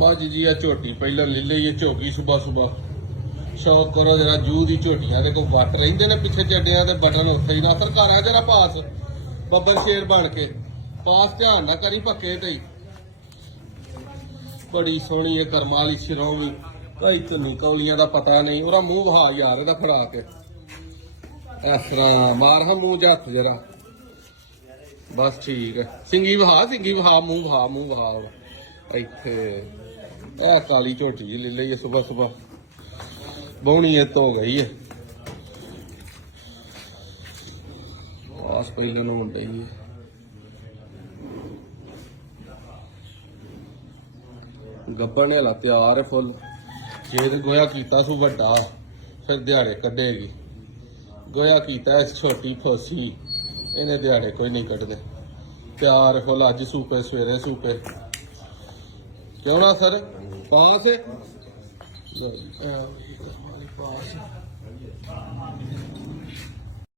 मझ जी आ झोटी पहले ले ली झोगी सुबह सुबह शौक करो जरा जू की झोटियां दे कोई वट रहिंदे ने पिछे चड्डियां ते बटन उत्थे ही ना सरकार जरा पास बब्बर शेर बन के पास ध्यान ना करी पक्के ते बड़ी सोहनी है कर्मा वाली सिरों भी भाई धुनी कौलियां का पता नहीं ओरा मूँह वहा यार एदा फड़ा के इस तरह मार हा मूँह च हथ जरा बस ठीक है सिंगी वहा मूँह वहा इत्थे ए काली झोटी जी ले ली सुबह सुबह बोनी है तो गई है बस पहले नहाउण डई है गब्बन हेला तैयार है फुल जे ते गोया कीता सू वड्डा फिर दिहाड़े कड्ढेगी गोया कीता इस छोटी खोसी इन्हें दिहाड़े कोई नहीं कटदे तैयार फुल अज सूपे सवेरे सूपे क्यों ना सर पास है पास